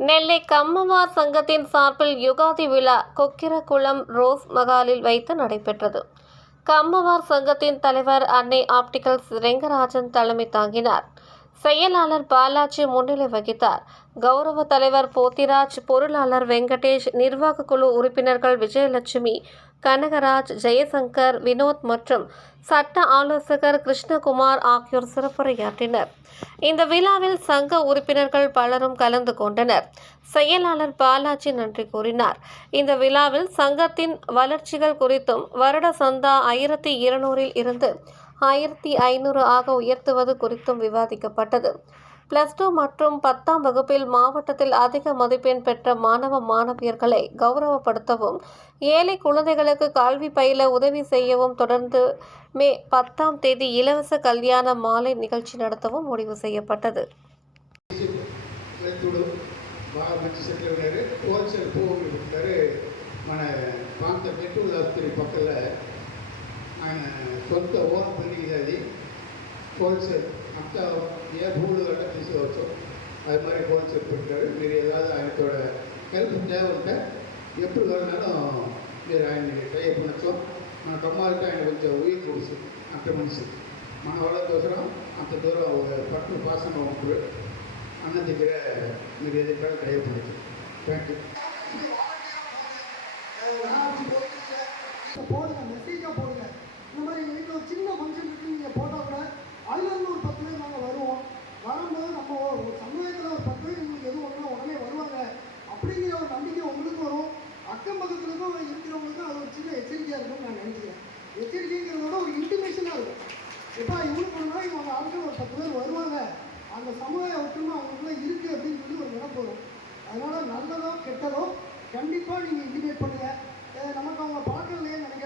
நெல்லை கம்மவார் சங்கத்தின் சார்பில் யுகாதி விழா கொக்கிரகுளம் ரோஸ் மகாலில் வைத்து நடைபெற்றது. கம்மவார் சங்கத்தின் தலைவர் அன்னை ஆப்டிகல்ஸ் ரெங்கராஜன் தலைமை தாங்கினார். செயலாளர் பாலாஜி முன்னிலை வகித்தார். கௌரவ தலைவர் போத்திராஜ், பொருளாளர் வெங்கடேஷ், நிர்வாக குழு உறுப்பினர்கள் விஜயலட்சுமி, கனகராஜ், ஜெயசங்கர், வினோத் மற்றும் சட்ட ஆலோசகர் கிருஷ்ணகுமார் ஆகியோர் சிறப்புரையாற்றினர். இந்த விழாவில் சங்க உறுப்பினர்கள் பலரும் கலந்து கொண்டனர். செயலாளர் பாலாஜி நன்றி கூறினார். இந்த விழாவில் சங்கத்தின் வளர்ச்சிகள் குறித்தும் வருட சந்தா 1200 இருந்து 1500 ஆக உயர்த்துவது குறித்தும் விவாதிக்கப்பட்டது. +2 மற்றும் 10ஆம் வகுப்பில் மாவட்டத்தில் அதிக மதிப்பெண் பெற்ற மாணவ மாணவியர்களை கௌரவப்படுத்தவும், ஏழை குழந்தைகளுக்கு கல்வி பயில உதவி செய்யவும் தொடர்ந்து மே 10ஆம் தேதி இலவச கல்யாண மாலை நிகழ்ச்சி நடத்தவும் முடிவு செய்யப்பட்டது. స్వంత ఓన్ బిల్డింగ్ అది హోల్సేల్ అంతా ఏ భూములు కట్ట తీసుకోవచ్చు. அது மாதிரி ஹோல்சேல் పెట్టారు. మీరు ஏதாவது ఆయనతోட హెల్ప్ தேவை ఉంటే ఎప్పుడు వెళ్ళినాலும் మీరు ఆయన్ని ట్రై பண்ணచ్చు. మన కమ్మాలంటే ఆయన కొంచెం ఉయ్యి కొడుసు అంత మనిషి మన వాళ్ళ కోసం అంత దూరం పట్టు పాసన ఉంటుంది. అన్న దగ్గర మీరు ఏదైనా ట్రై பண்ணచ్చు. Thank you. போடுங்க, மெசேஜாக போடுங்க. இந்த மாதிரி வீட்டில் ஒரு சின்ன ஃபங்க்ஷன் இருக்குது, நீங்கள் போட்டால் கூட அதுலேருந்து ஒரு 10 பேர் நாங்கள் வருவோம். வரும்போது நம்ம ஒரு சமுதாயத்தில் ஒரு 10 பேர் உங்களுக்கு எதுவும் ஒன்றா உடனே வருவாங்க அப்படிங்கிற ஒரு நம்பிக்கை உங்களுக்கு வரும். அக்கம் பக்கத்துலேருந்தும் இருக்கிறவங்களுக்கும் அது ஒரு சின்ன எச்சரிக்கையாக இருக்கும்னு நான் நினைக்கிறேன். எச்சரிக்கைங்கிறதோட ஒரு இன்டிமேஷனாக இருக்கும். இப்போ இவங்களுக்கு ஒரு நாளைக்கு அவங்க ஆட்கள் ஒரு 10 பேர் வருவாங்க, அந்த சமுதாய ஒற்றுமை அவங்களுக்குள்ள இருக்குது அப்படின்னு சொல்லி ஒரு நினைப்பு வரும். அதனால் நல்லதோ கெட்டதோ கண்டிப்பாக நீங்கள் இன்டிமேட் பண்ணுங்கள். நமக்கு அவங்க பார்க்கலையே நினைக்க